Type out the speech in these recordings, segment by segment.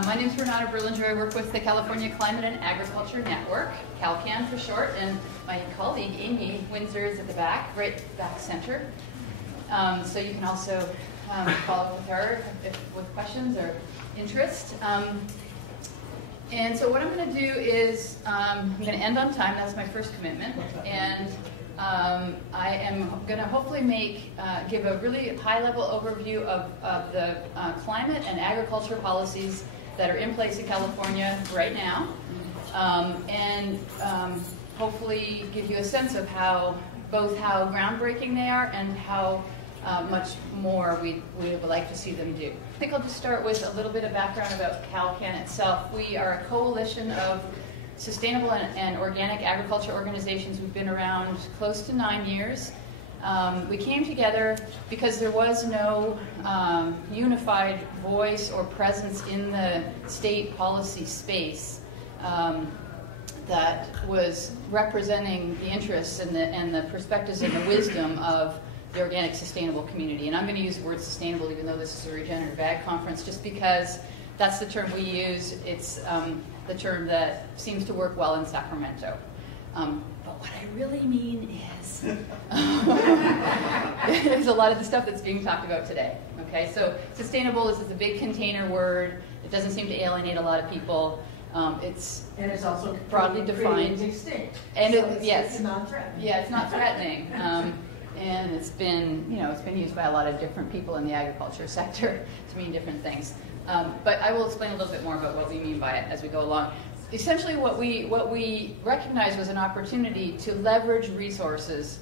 My name is Renata Berlinger. I work with the California Climate and Agriculture Network, CalCAN for short, and my colleague Amy Windsor is at the back, right back center. So you can also follow up with her with questions or interest. And so what I'm going to do is I'm going to end on time. That's my first commitment. And I am going to hopefully give a really high-level overview of the climate and agriculture policies that are in place in California right now, and hopefully give you a sense of both how groundbreaking they are and how much more we would like to see them do. I think I'll just start with a little bit of background about CalCAN itself. We are a coalition of sustainable and organic agriculture organizations. We've been around close to 9 years. We came together because there was no unified voice or presence in the state policy space that was representing the interests and the perspectives and the wisdom of the organic sustainable community. And I'm going to use the word sustainable even though this is a regenerative ag conference, just because that's the term we use. It's the term that seems to work well in Sacramento. But what I really mean is there's a lot of the stuff that's being talked about today. Okay, so sustainable is a big container word. It doesn't seem to alienate a lot of people. It's also broadly defined. Extinct. And so yes, it's not threatening. Yeah, it's not threatening. And it's been used by a lot of different people in the agriculture sector to mean different things. But I will explain a little bit more about what we mean by it as we go along. Essentially, what we recognized was an opportunity to leverage resources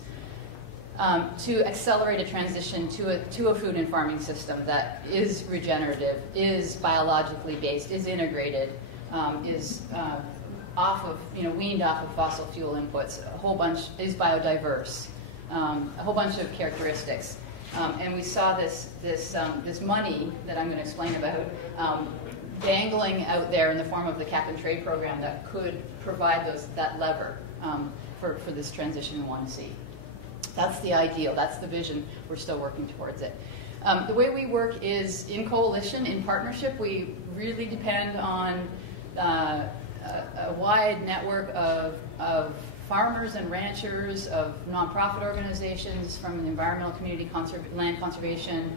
to accelerate a transition to a food and farming system that is regenerative, is biologically based, is integrated, is weaned off of fossil fuel inputs. A whole bunch is biodiverse. A whole bunch of characteristics. And we saw this money that I'm going to explain about dangling out there in the form of the cap and trade program that could provide that lever for this transition we want to see. That's the ideal. That's the vision. We're still working towards it. The way we work is in coalition, in partnership. We really depend on a wide network of farmers and ranchers, of nonprofit organizations from the environmental community, land conservation,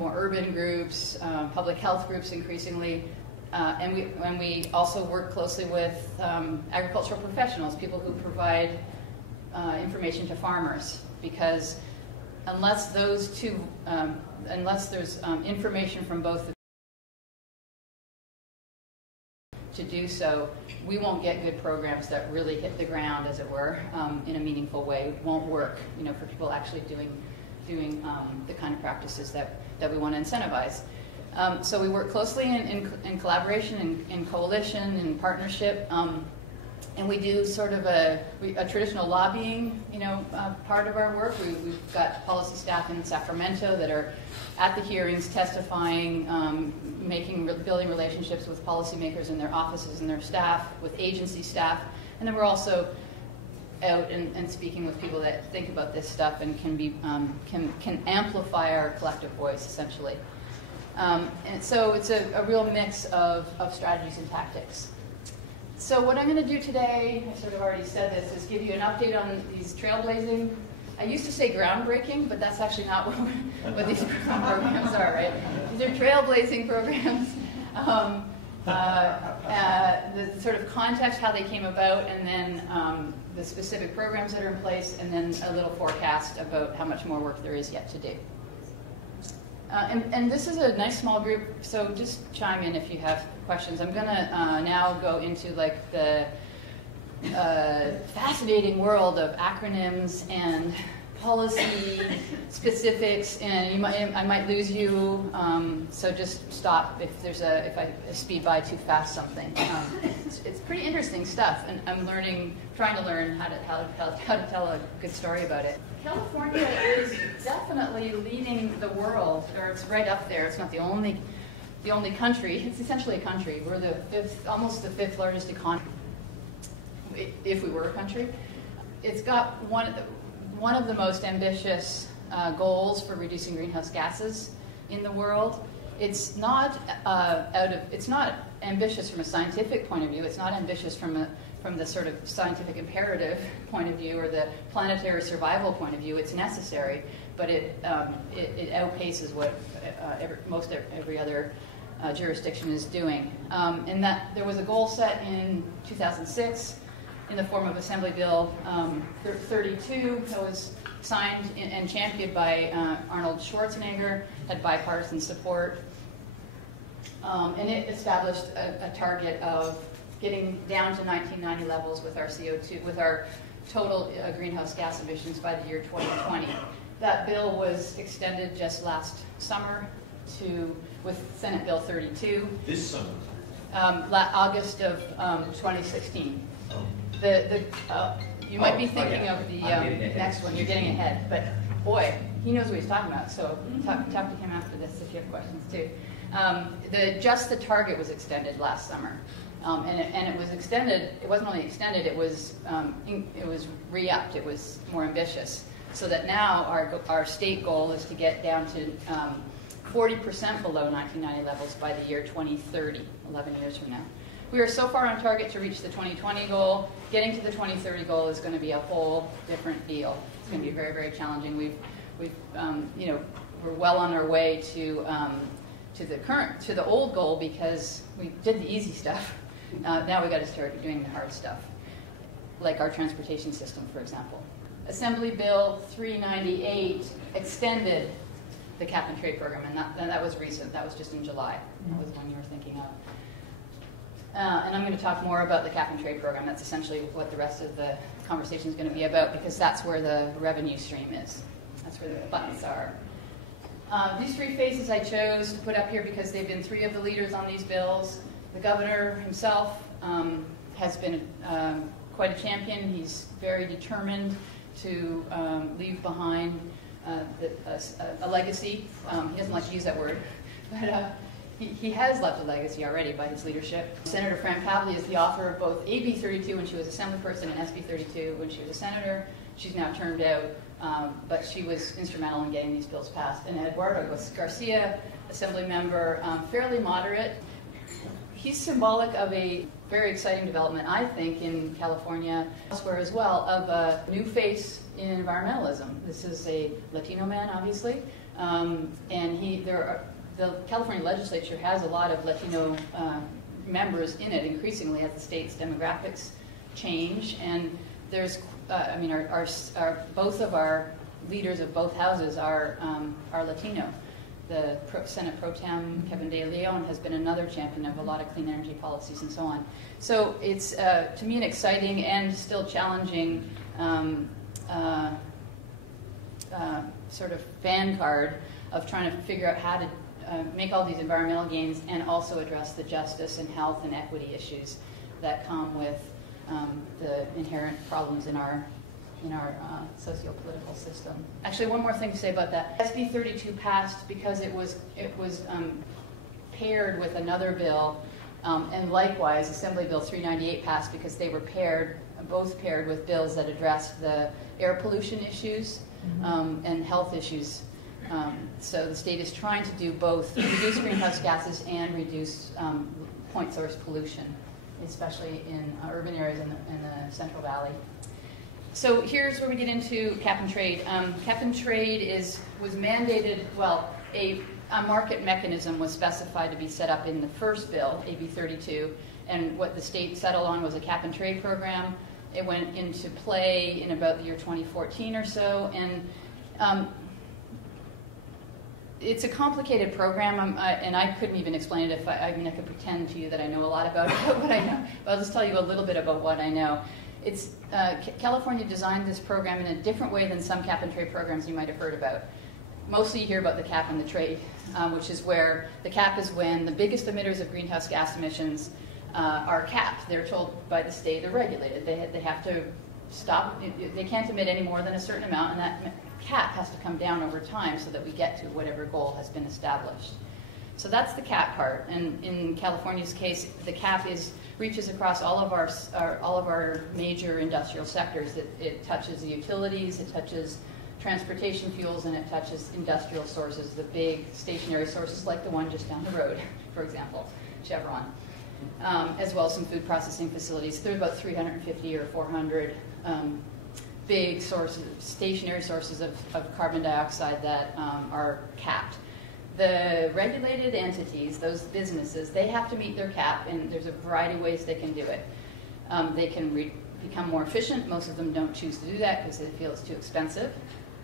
more urban groups, public health groups increasingly, and we also work closely with agricultural professionals, people who provide information to farmers, because unless there's information from both to do so, we won't get good programs that really hit the ground, as it were, in a meaningful way. It won't work, for people actually doing the kind of practices that we want to incentivize. So we work closely in collaboration, in coalition, in partnership, and we do sort of a traditional lobbying, part of our work. We've got policy staff in Sacramento that are at the hearings, testifying, building relationships with policymakers in their offices and their staff, with agency staff, and then we're also out and speaking with people that think about this stuff and can amplify our collective voice, essentially. And so it's a real mix of strategies and tactics. So what I'm going to do today, I sort of already said this, is give you an update on these trailblazing. I used to say groundbreaking, but that's actually not what these programs are, right? These are trailblazing programs. The sort of context, how they came about, and then the specific programs that are in place, and then a little forecast about how much more work there is yet to do. And this is a nice small group, so just chime in if you have questions. I'm going to now go into like the fascinating world of acronyms and policy specifics, and I might lose you, so just stop if I speed by too fast something. It's pretty interesting stuff, and I'm trying to learn how to tell a good story about it. California is definitely leading the world, or it's right up there. It's not the only country. It's essentially a country. We're almost the fifth largest economy, if we were a country. It's got one of the most ambitious goals for reducing greenhouse gases in the world. it's not it's not ambitious from a scientific point of view. It's not ambitious from the sort of scientific imperative point of view or the planetary survival point of view. It's necessary, but it outpaces what most every other jurisdiction is doing. In that there was a goal set in 2006 in the form of Assembly Bill 32 that was signed and championed by Arnold Schwarzenegger, had bipartisan support, and it established a target of getting down to 1990 levels with our CO2, with our total greenhouse gas emissions by the year 2020. That bill was extended just last summer with Senate Bill 32. This summer? August of 2016. You might be thinking of the next one. You're getting ahead, but boy, he knows what he's talking about. So talk to him after this if you have questions too. Just the target was extended last summer, and it was extended. It wasn't only extended; it was re-upped. It was more ambitious. So that now our state goal is to get down to 40% below 1990 levels by the year 2030, 11 years from now. We are so far on target to reach the 2020 goal. Getting to the 2030 goal is going to be a whole different deal. It's going to be very, very challenging. We're well on our way to the old goal because we did the easy stuff. Now we got to start doing the hard stuff, like our transportation system, for example. Assembly Bill 398 extended the cap and trade program, and that was recent. That was just in July. That was one you were thinking of. And I'm going to talk more about the cap and trade program. That's essentially what the rest of the conversation is going to be about, because that's where the revenue stream is. That's where the buttons are. These three faces I chose to put up here because they've been three of the leaders on these bills. The governor himself has been quite a champion. He's very determined to leave behind a legacy. He doesn't like to use that word, but he has left a legacy already by his leadership. Senator Fran Pavley is the author of both AB 32 when she was Assemblyperson and SB 32 when she was a senator. She's now termed out, but she was instrumental in getting these bills passed. And Eduardo Garcia, Assembly member, fairly moderate. He's symbolic of a very exciting development, I think, in California, elsewhere as well, of a new face in environmentalism. This is a Latino man, obviously, and the California legislature has a lot of Latino members in it, increasingly as the state's demographics change. And there's, both of our leaders of both houses are Latino. The Senate Pro Tem Kevin De Leon has been another champion of a lot of clean energy policies and so on. So it's, to me, an exciting and still challenging sort of vanguard of trying to figure out how to make all these environmental gains and also address the justice and health and equity issues that come with the inherent problems in our socio-political system. Actually, one more thing to say about that. SB 32 passed because it was paired with another bill, and likewise Assembly Bill 398 passed because they were both paired with bills that addressed the air pollution issues and health issues. So the state is trying to do both, reduce greenhouse gases and reduce point source pollution, especially in urban areas in the Central Valley. So here's where we get into cap and trade. Cap and trade was mandated, well, a market mechanism was specified to be set up in the first bill, AB 32, and what the state settled on was a cap and trade program. It went into play in about the year 2014 or so, and it's a complicated program, and I couldn't even explain it if I could pretend to you that I know a lot about what I know, but I'll just tell you a little bit about what I know. California designed this program in a different way than some cap and trade programs you might have heard about. Mostly you hear about the cap and the trade, which is where the cap is when the biggest emitters of greenhouse gas emissions are capped. They're told by the state they're regulated. They have to stop. They can't emit any more than a certain amount, and that cap has to come down over time so that we get to whatever goal has been established. So that's the cap part. And in California's case, the cap reaches across all of our major industrial sectors. It touches the utilities, it touches transportation fuels, and it touches industrial sources, the big stationary sources like the one just down the road, for example, Chevron, as well as some food processing facilities. There's about 350 or 400 big sources, stationary sources of carbon dioxide that are capped. The regulated entities, those businesses, they have to meet their cap, and there's a variety of ways they can do it. They can become more efficient. Most of them don't choose to do that because they feel it's too expensive.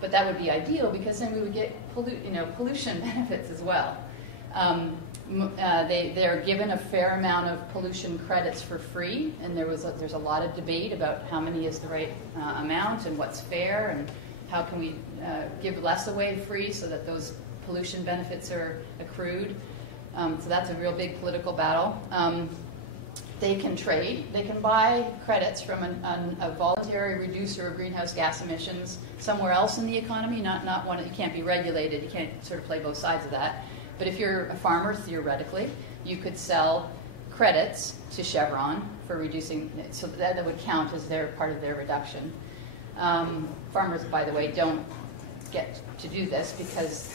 But that would be ideal because then we would get pollution benefits as well. They're given a fair amount of pollution credits for free, and there's a lot of debate about how many is the right amount and what's fair, and how can we give less away free so that those pollution benefits are accrued. So that's a real big political battle. They can trade. They can buy credits from a voluntary reducer of greenhouse gas emissions somewhere else in the economy, not one. You can't be regulated. You can't sort of play both sides of that. But if you're a farmer, theoretically, you could sell credits to Chevron for reducing, so that would count as part of their reduction. Farmers, by the way, don't get to do this because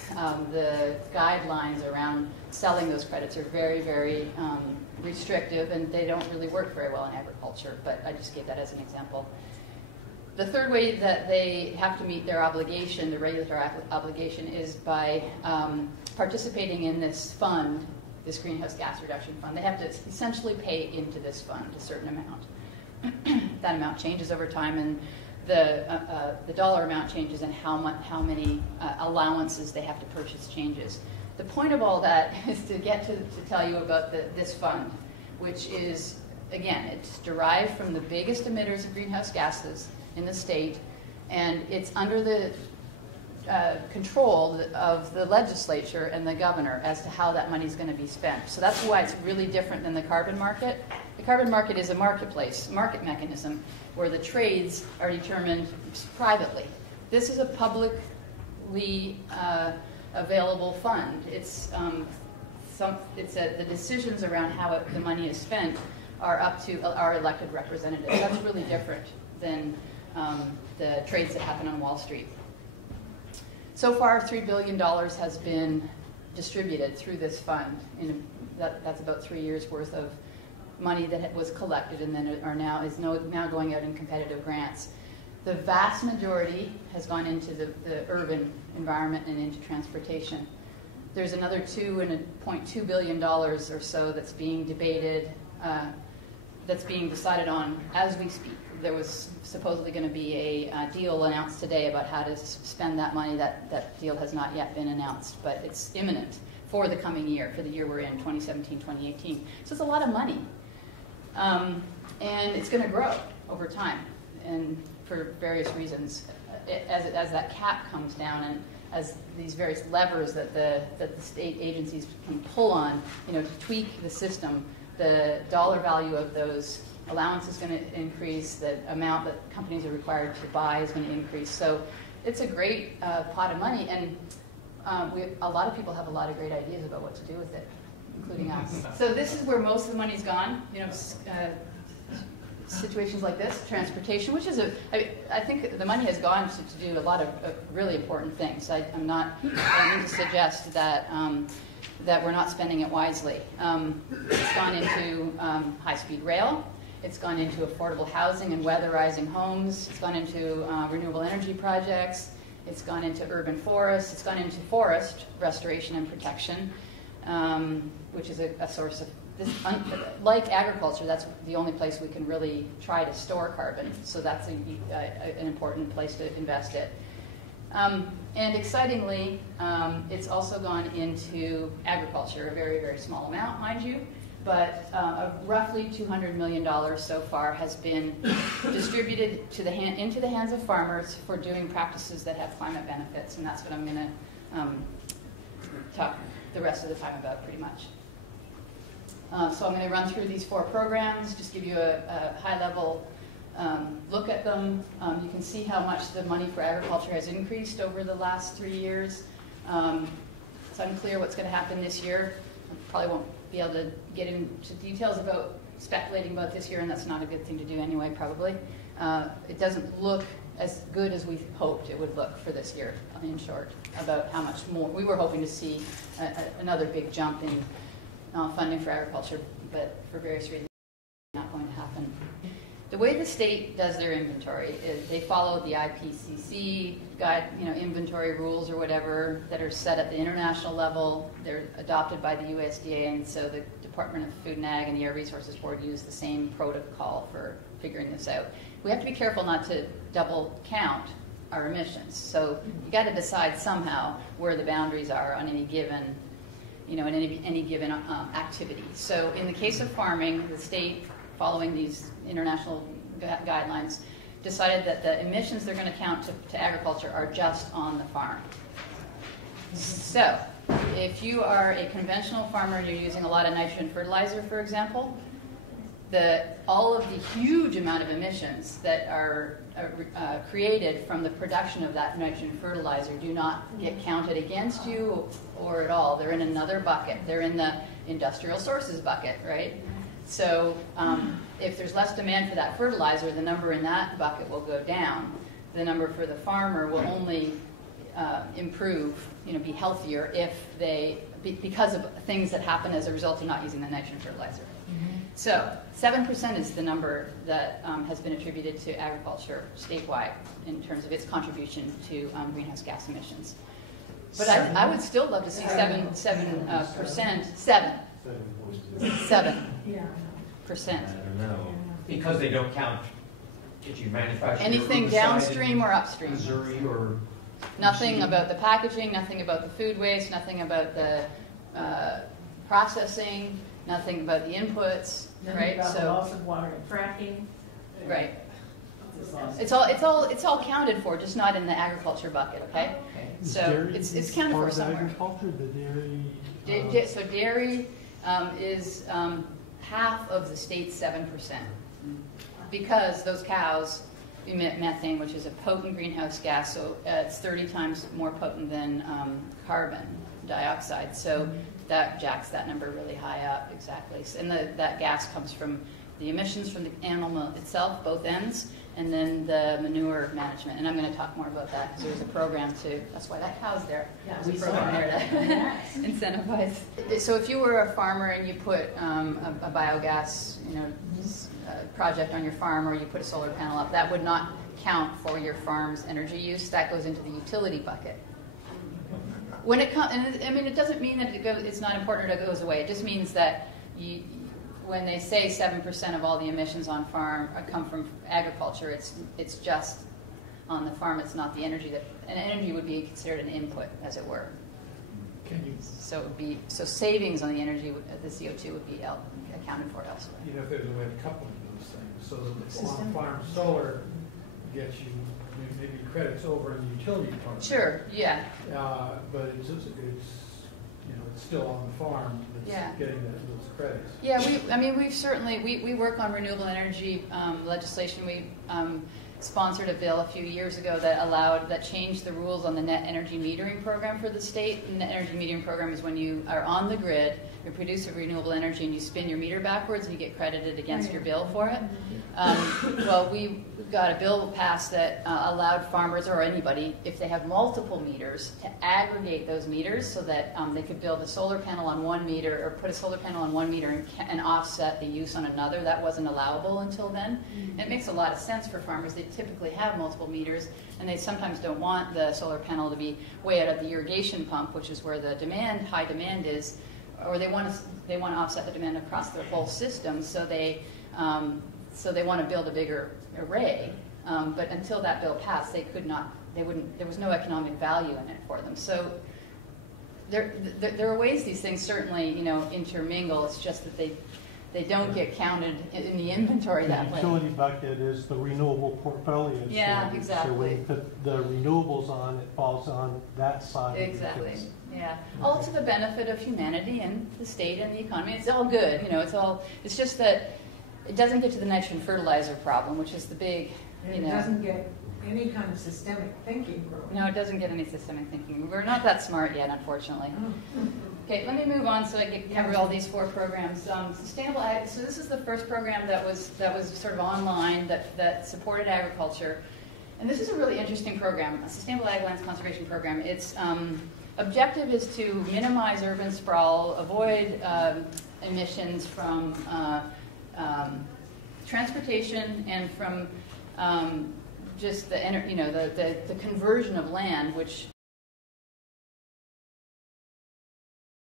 the guidelines around selling those credits are very, very restrictive, and they don't really work very well in agriculture, but I just gave that as an example. The third way that they have to meet their obligation, the regulatory obligation, is by participating in this fund, this greenhouse gas reduction fund. They have to essentially pay into this fund a certain amount. That amount changes over time, and the dollar amount changes, and how many allowances they have to purchase changes. The point of all that is to get to tell you about this fund, which is, again, it's derived from the biggest emitters of greenhouse gases in the state, and it's under the control of the legislature and the governor as to how that money is going to be spent. So that's why it's really different than the carbon market. The carbon market is a marketplace, market mechanism, where the trades are determined privately. This is a publicly available fund. The decisions around how the money is spent are up to our elected representatives. That's really different than the trades that happen on Wall Street. So far, $3 billion has been distributed through this fund. That's about 3 years worth of money that was collected and then is now going out in competitive grants. The vast majority has gone into the urban environment and into transportation. There's another $2.2 billion or so that's being debated, that's being decided on as we speak. There was supposedly going to be a deal announced today about how to spend that money. That deal has not yet been announced, but it's imminent for the coming year, for the year we're in, 2017, 2018. So it's a lot of money. And it's going to grow over time, and for various reasons. As that cap comes down, and as these various levers that the state agencies can pull on, to tweak the system, the dollar value of those allowance is going to increase, the amount that companies are required to buy is going to increase. So it's a great pot of money, and a lot of people have a lot of great ideas about what to do with it, including us. So this is where most of the money's gone. Situations like this, transportation, which is I think the money has gone to do a lot of really important things. I don't mean to suggest that that we're not spending it wisely. It's gone into high-speed rail. It's gone into affordable housing and weatherizing homes. It's gone into renewable energy projects. It's gone into urban forests. It's gone into forest restoration and protection, which is a source of this. Like agriculture, that's the only place we can really try to store carbon. So that's an important place to invest it. And excitingly, it's also gone into agriculture, a very, very small amount, mind you. But roughly $200 million so far has been distributed into the hands of farmers for doing practices that have climate benefits, and that's what I'm going to talk the rest of the time about, pretty much. So I'm going to run through these 4 programs, just give you a high-level look at them. You can see how much the money for agriculture has increased over the last 3 years. It's unclear what's going to happen this year. I probably won't be able to get into details about speculating about this year, and that's not a good thing to do anyway, probably. It doesn't look as good as we hoped it would look for this year, in short, about how much more. We were hoping to see another big jump in funding for agriculture, but for various reasons, it's not going to happen. The way the state does their inventory is they follow the IPCC guide, inventory rules or whatever that are set at the international level. They're adopted by the USDA, and so the Department of Food and Ag and the Air Resources Board use the same protocol for figuring this out. We have to be careful not to double count our emissions. So you got to decide somehow where the boundaries are on any given, in any given activity. So in the case of farming, the state, following these international guidelines, decided that the emissions they're going to count to agriculture are just on the farm. So if you are a conventional farmer and you're using a lot of nitrogen fertilizer, for example, all of the huge amount of emissions that are created from the production of that nitrogen fertilizer do not get counted against you or at all. They're in another bucket. They're in the industrial sources bucket, right? So if there's less demand for that fertilizer, the number in that bucket will go down. The number for the farmer will only improve, be healthier if because of things that happen as a result of not using the nitrogen fertilizer. So 7% is the number that has been attributed to agriculture statewide in terms of its contribution to greenhouse gas emissions. But I would still love to see 7%. 7%. Yeah. I don't know. Because they don't count if you manufacture anything downstream or upstream. Missouri or nothing about the packaging, nothing about the food waste, nothing about the processing, nothing about the inputs, right? About the loss of water and fracking. Right. It's all counted for, just not in the agriculture bucket, okay? So it's counted for somewhere. Agriculture, the dairy. So dairy is half of the state's 7%, because those cows emit methane, which is a potent greenhouse gas. So it's 30 times more potent than carbon dioxide. So that jacks that number really high up, exactly. And that gas comes from the emissions from the animal itself, both ends, and then the manure management. And I'm going to talk more about that because there's a program to, that's why that cow's there. Yeah, there's a program there to incentivize. So if you were a farmer and you put a biogas project on your farm, or you put a solar panel up, that would not count for your farm's energy use. That goes into the utility bucket. When it comes, it doesn't mean that it's not important or it goes away. It just means that when they say 7% of all the emissions on farm come from agriculture, it's just on the farm. It's not the energy and energy would be considered an input, as it were. So it would be savings on the energy, the CO2 would be accounted for elsewhere. If there's a way of coupling those things, so that the on-farm solar gets you maybe credits over in the utility part. Sure. Yeah. But it's still on the farm that's getting those credits. Yeah, we've certainly we work on renewable energy legislation. We sponsored a bill a few years ago that changed the rules on the net energy metering program for the state. And the net energy metering program is when you are on the grid, you produce a renewable energy, and you spin your meter backwards, and you get credited against your bill for it. Well, we got a bill passed that allowed farmers or anybody, if they have multiple meters, to aggregate those meters so that they could build a solar panel on one meter or put a solar panel on one meter and offset the use on another. That wasn't allowable until then. And it makes a lot of sense for farmers. They typically have multiple meters, and they sometimes don't want the solar panel to be way out at the irrigation pump, which is where the high demand is, or they want to offset the demand across their whole system. So they want to build a bigger array, but until that bill passed, they could not. There was no economic value in it for them. So there are ways these things certainly intermingle. It's just that they don't get counted in the inventory that way. The utility bucket is the renewable portfolio. Yeah, exactly. So when you put the renewables on, it falls on that side. Exactly. Yeah. All to the benefit of humanity and the state and the economy. It's all good. It's just that it doesn't get to the nitrogen fertilizer problem, which is the big. And it doesn't get any kind of systemic thinking growing. No, it doesn't get any systemic thinking. We're not that smart yet, unfortunately. Okay, let me move on so I can cover all these 4 programs. Sustainable Ag. So this is the first program that was sort of online that supported agriculture. And this is a really interesting program, a Sustainable Ag Lands Conservation Program. Its objective is to minimize urban sprawl, avoid emissions from transportation and from just the conversion of land, which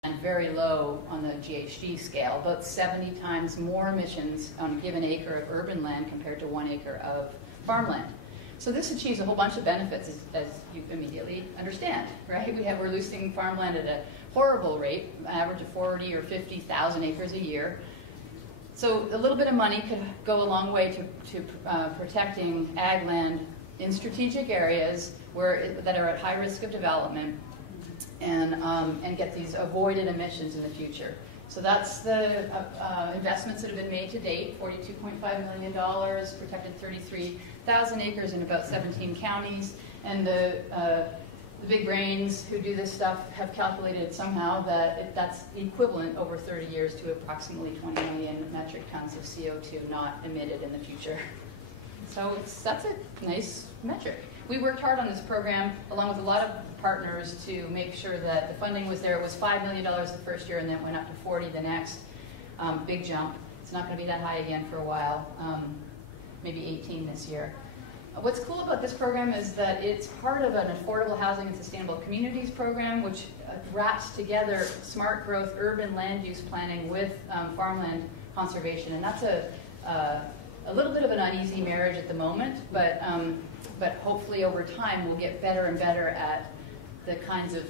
is very low on the GHG scale, about 70 times more emissions on a given acre of urban land compared to 1 acre of farmland. So this achieves a whole bunch of benefits, as you immediately understand, right? We're losing farmland at a horrible rate, an average of 40 or 50,000 acres a year. So a little bit of money could go a long way to protecting ag land in strategic areas that are at high risk of development, and get these avoided emissions in the future. So that's the investments that have been made to date, $42.5 million, protected 33,000 acres in about 17 counties. And the big brains who do this stuff have calculated somehow that that's equivalent over 30 years to approximately 20 million metric tons of CO2 not emitted in the future. So that's a nice metric. We worked hard on this program, along with a lot of partners, to make sure that the funding was there. It was $5 million the first year, and then it went up to 40 the next. Big jump. It's not going to be that high again for a while, maybe 18 this year. What's cool about this program is that it's part of an affordable housing and sustainable communities program, which wraps together smart growth, urban land use planning with farmland conservation. And that's a little bit of an uneasy marriage at the moment, but hopefully over time we'll get better and better at the kinds of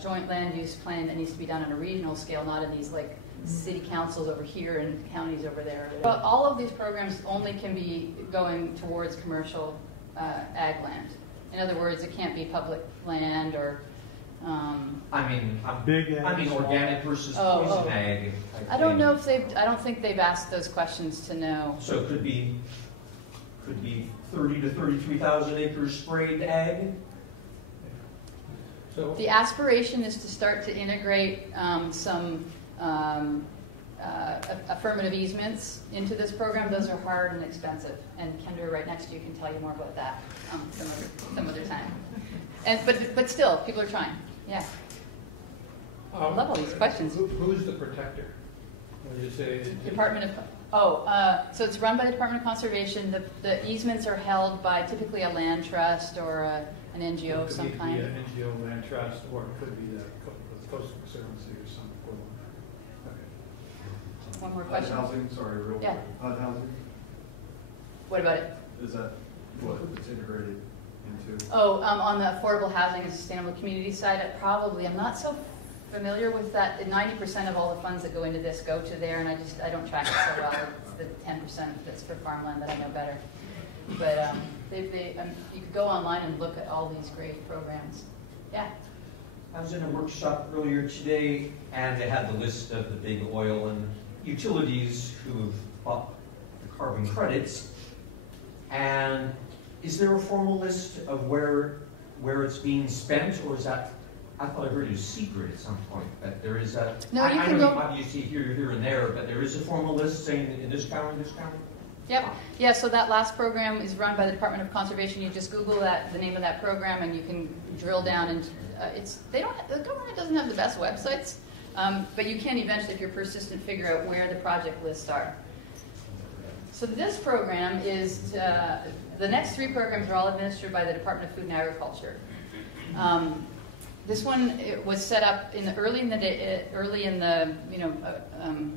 joint land use planning that needs to be done on a regional scale, not in these like city councils over here and counties over there. But all of these programs only can be going towards commercial ag land. In other words, it can't be public land or organic versus poison ag. I don't know if I don't think they've asked those questions to know. So it could be 30 to 33,000 acres sprayed ag. So The aspiration is to start to integrate some affirmative easements into this program. Those are hard and expensive, and Kendra right next to you can tell you more about that some other time. But still, people are trying. Yeah. I love all these questions. Who's the protector? When you say Department of so it's run by the Department of Conservation. The easements are held by typically a land trust or an NGO of some kind. It could be an NGO land trust, or it could be the Coastal Conservancy or some equivalent. Okay. One more question. Housing, sorry, real quick. HUD housing? What about it? Is that what it's integrated into? On the affordable housing and sustainable community side, I'm not so familiar with that. 90% of all the funds that go into this go to there, and I don't track it so well. It's the 10% that's for farmland that I know better. But you could go online and look at all these great programs. Yeah. I was in a workshop earlier today, and they had the list of the big oil and utilities who've bought the carbon credits. And is there a formal list of where it's being spent, or is that? I thought I heard it was secret at some point, but there is a. No, you I can know go. obviously here and there, but there is a formal list saying in this county, this county. Yep. Yeah. So that last program is run by the Department of Conservation. You just Google the name of that program, and you can drill down. And the government doesn't have the best websites, but you can eventually, if you're persistent, figure out where the project lists are. So this program is the next 3 programs are all administered by the Department of Food and Agriculture. This one was set up early in the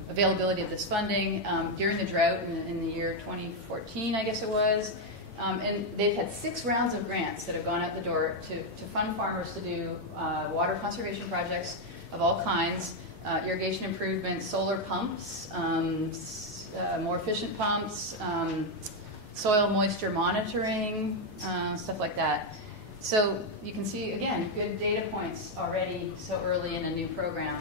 availability of this funding during the drought in the year 2014, I guess it was, and they've had 6 rounds of grants that have gone out the door to fund farmers to do water conservation projects of all kinds, irrigation improvements, solar pumps, more efficient pumps, soil moisture monitoring, stuff like that. So you can see, again, good data points already so early in a new program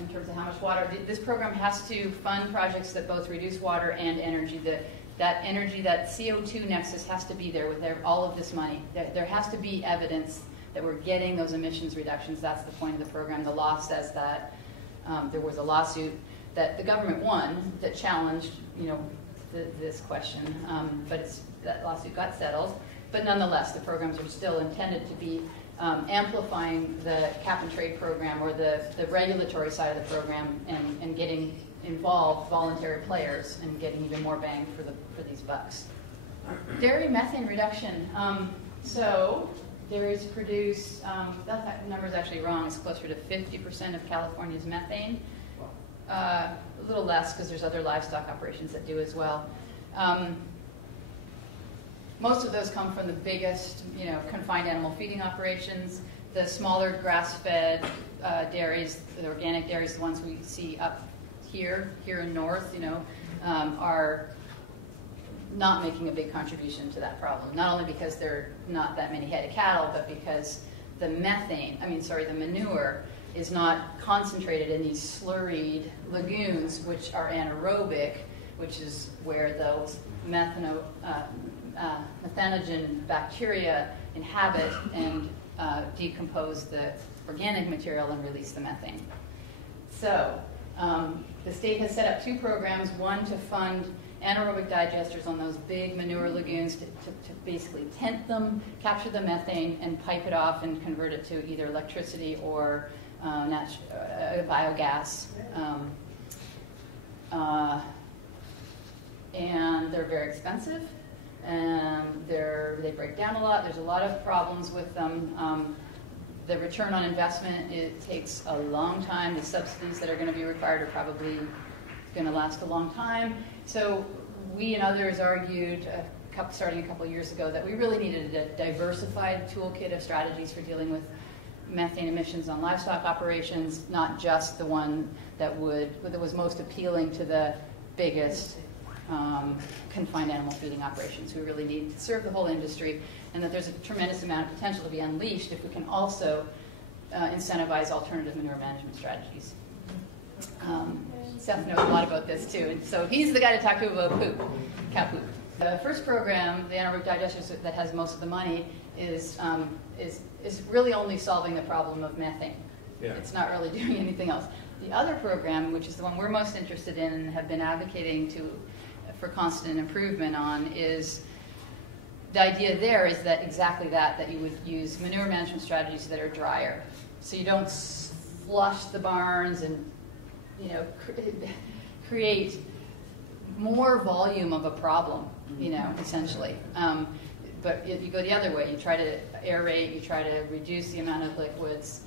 in terms of how much water. This program has to fund projects that both reduce water and energy. That energy, that CO2 nexus has to be there with all of this money. There has to be evidence that we're getting those emissions reductions. That's the point of the program. The law says that. There was a lawsuit that the government won that challenged, this question, but that lawsuit got settled. But nonetheless, the programs are still intended to be amplifying the cap and trade program, or the regulatory side of the program, and getting involved voluntary players and getting even more bang for these bucks. Dairy methane reduction. So dairies produce, that number is actually wrong, it's closer to 50% of California's methane. A little less because there's other livestock operations that do as well. Most of those come from the biggest, confined animal feeding operations. The smaller grass-fed dairies, the organic dairies, the ones we see up here in north, are not making a big contribution to that problem. Not only because there are not that many head of cattle, but because the manure is not concentrated in these slurried lagoons, which are anaerobic, which is where those methanogen bacteria inhabit and decompose the organic material and release the methane. So the state has set up 2 programs, one to fund anaerobic digesters on those big manure lagoons to basically tent them, capture the methane, and pipe it off and convert it to either electricity or biogas. And they're very expensive, and they break down a lot. There's a lot of problems with them. The return on investment, it takes a long time. The subsidies that are going to be required are probably going to last a long time. So we and others argued, starting a couple of years ago, that we really needed a diversified toolkit of strategies for dealing with methane emissions on livestock operations, not just the one that was most appealing to the biggest confined animal feeding operations. We really need to serve the whole industry, and that there's a tremendous amount of potential to be unleashed if we can also incentivize alternative manure management strategies. Seth knows a lot about this too, and so he's the guy to talk to about poop, cow poop. The first program, the anaerobic digesters, that has most of the money, is really only solving the problem of methane. Yeah. It's not really doing anything else. The other program, which is the one we're most interested in and have been advocating for constant improvement on, is the idea there is that exactly that you would use manure management strategies that are drier. So you don't flush the barns and create more volume of a problem, essentially. But if you go the other way, you try to aerate, you try to reduce the amount of liquids,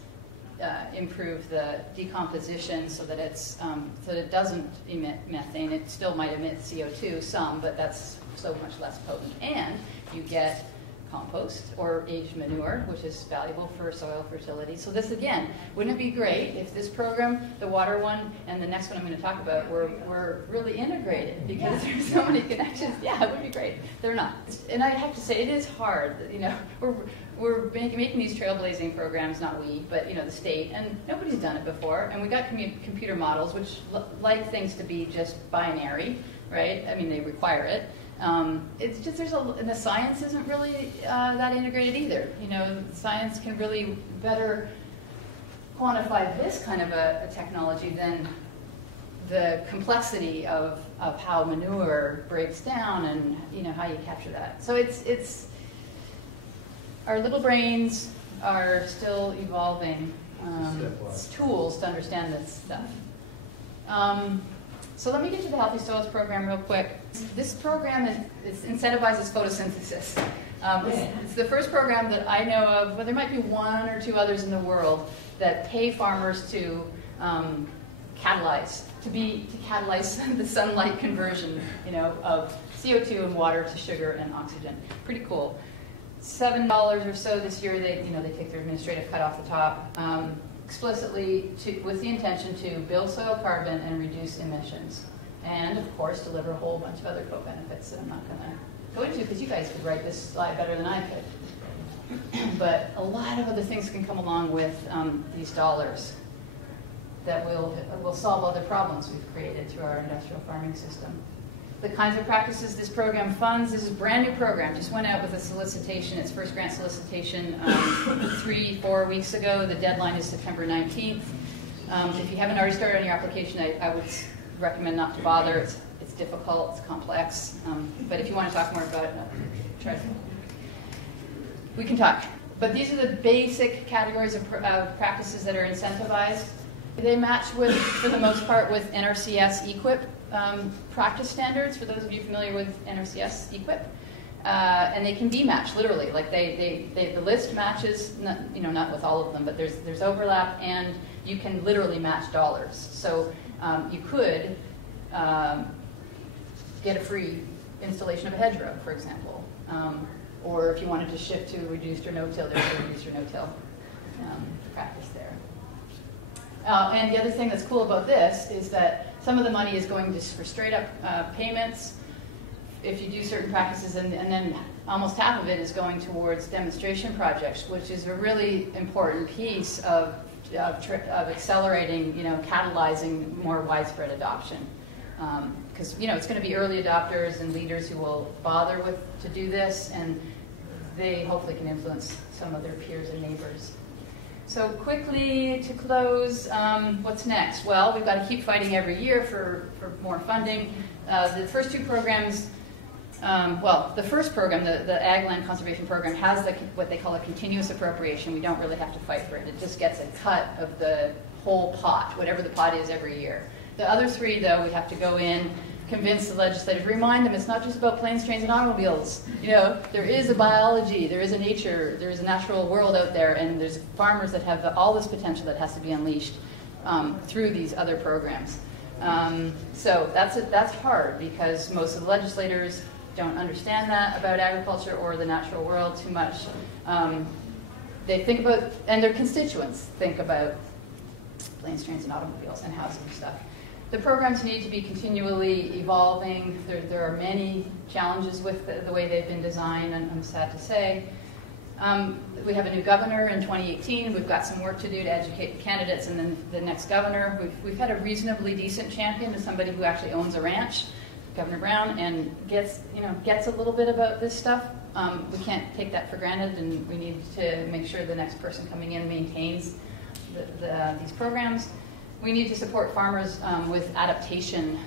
improve the decomposition so that it doesn't emit methane. It still might emit CO2 some, but that's so much less potent. And you get compost or aged manure, which is valuable for soil fertility. So this, again, wouldn't it be great if this program, the water one, and the next one I'm going to talk about were really integrated, because there's so many connections. Yeah, it would be great. They're not. And I have to say, it is hard. We're making these trailblazing programs, not we, but the state, and nobody's done it before. And we got computer models, which like things to be just binary, right? I mean, they require it. It's just and the science isn't really that integrated either. Science can really better quantify this kind of a technology than the complexity of how manure breaks down and how you capture that. So it's our little brains are still evolving tools to understand this stuff. So let me get to the Healthy Soils program real quick. This program incentivizes photosynthesis. It's the first program that I know of, but there might be 1 or 2 others in the world that pay farmers to catalyze the sunlight conversion, of CO2 and water to sugar and oxygen. Pretty cool. $7 or so this year. They take their administrative cut off the top. Explicitly with the intention to build soil carbon and reduce emissions, and of course deliver a whole bunch of other co-benefits that I'm not going to go into because you guys could write this slide better than I could. But a lot of other things can come along with these dollars that will solve other problems we've created through our industrial farming system. The kinds of practices this program funds, this is a brand new program, just went out with a solicitation, its first grant solicitation 3-4 weeks ago. The deadline is September 19th. If you haven't already started on your application, I would recommend not to bother. It's it's difficult, it's complex, but if you want to talk more about it, we can talk. But these are the basic categories of practices that are incentivized. They match with, for the most part, with NRCS EQIP practice standards, for those of you familiar with NRCS EQIP. And they can be matched, literally. Like the list matches, not with all of them, but there's overlap, and you can literally match dollars. So you could get a free installation of a hedgerow, for example. Or if you wanted to shift to reduced or no-till, there's a reduced or no-till practice there. And the other thing that's cool about this is that some of the money is going just for straight up payments if you do certain practices, and then almost half of it is going towards demonstration projects, which is a really important piece of accelerating, catalyzing more widespread adoption. Because it's going to be early adopters and leaders who will bother to do this, and they hopefully can influence some of their peers and neighbors. So quickly to close, what's next? Well, we've got to keep fighting every year for more funding. The first two programs, the first program, the Ag Land Conservation Program, has what they call a continuous appropriation. We don't really have to fight for it. It just gets a cut of the whole pot, whatever the pot is every year. The other three, though, we have to go in, convince the legislators, remind them it's not just about planes, trains, and automobiles. There is a biology, there is a nature, there is a natural world out there, and there's farmers that have all this potential that has to be unleashed through these other programs. So that's hard, because most of the legislators don't understand that about agriculture or the natural world too much. They think about, and their constituents think about planes, trains, and automobiles and housing and stuff. The programs need to be continually evolving. There are many challenges with the way they've been designed, and I'm sad to say. We have a new governor in 2018. We've got some work to do to educate the candidates and then the next governor. We've had a reasonably decent champion, somebody who actually owns a ranch, Governor Brown, and gets a little bit about this stuff. We can't take that for granted, and we need to make sure the next person coming in maintains these programs. We need to support farmers with adaptation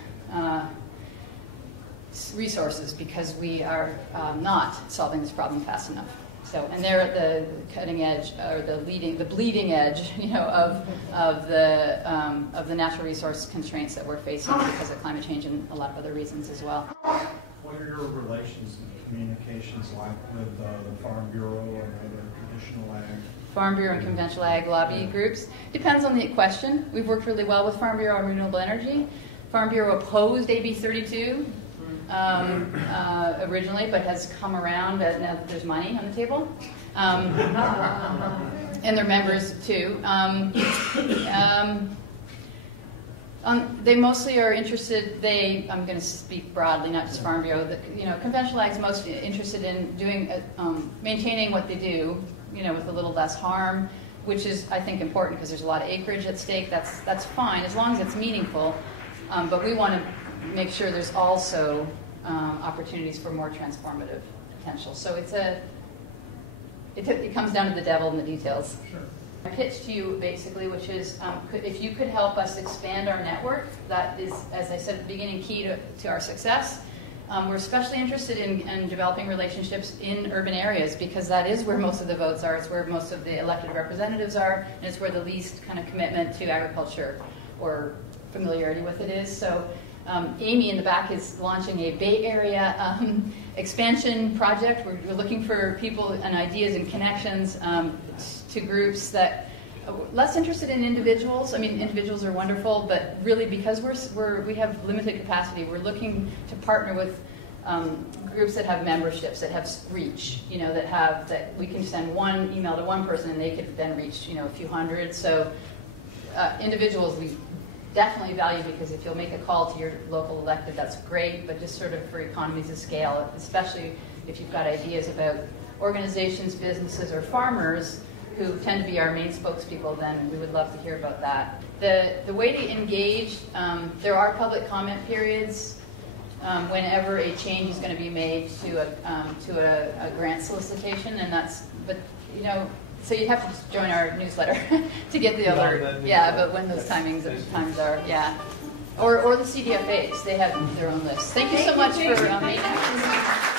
resources, because we are not solving this problem fast enough. So, and they're at the cutting edge, or the bleeding edge, of the natural resource constraints that we're facing because of climate change and a lot of other reasons as well. What are your relations and communications like with the Farm Bureau and other traditional ag? Farm Bureau and conventional ag lobby groups. Depends on the question. We've worked really well with Farm Bureau on renewable energy. Farm Bureau opposed AB 32 originally, but has come around now that there's money on the table. And their members too. They mostly are interested, I'm going to speak broadly, not just Farm Bureau, conventional ag is most interested in doing, maintaining what they do, with a little less harm, which is, I think, important because there's a lot of acreage at stake. That's fine, as long as it's meaningful. But we want to make sure there's also opportunities for more transformative potential. So it comes down to the devil in the details. Sure. My pitch to you, basically, which is, if you could help us expand our network, that is, as I said at the beginning, key to our success. We're especially interested in developing relationships in urban areas, because that is where most of the votes are. It's where most of the elected representatives are, and it's where the least kind of commitment to agriculture or familiarity with it is. So Amy in the back is launching a Bay Area expansion project. We're looking for people and ideas and connections to groups that are less interested in individuals. I mean, individuals are wonderful, but really because we have limited capacity, we're looking to partner with groups that have memberships, that have reach, that we can send one email to one person and they could then reach, a few hundred. So individuals we definitely value, because if you'll make a call to your local elected, that's great, but just sort of for economies of scale, especially if you've got ideas about organizations, businesses, or farmers who tend to be our main spokespeople, then we would love to hear about that. The way to engage, there are public comment periods whenever a change is going to be made to a grant solicitation, and so you have to join our newsletter to get the alert. Yeah, but when those times are, yeah. Or the CDFAs, they have their own lists. Thank you so much for maintenance.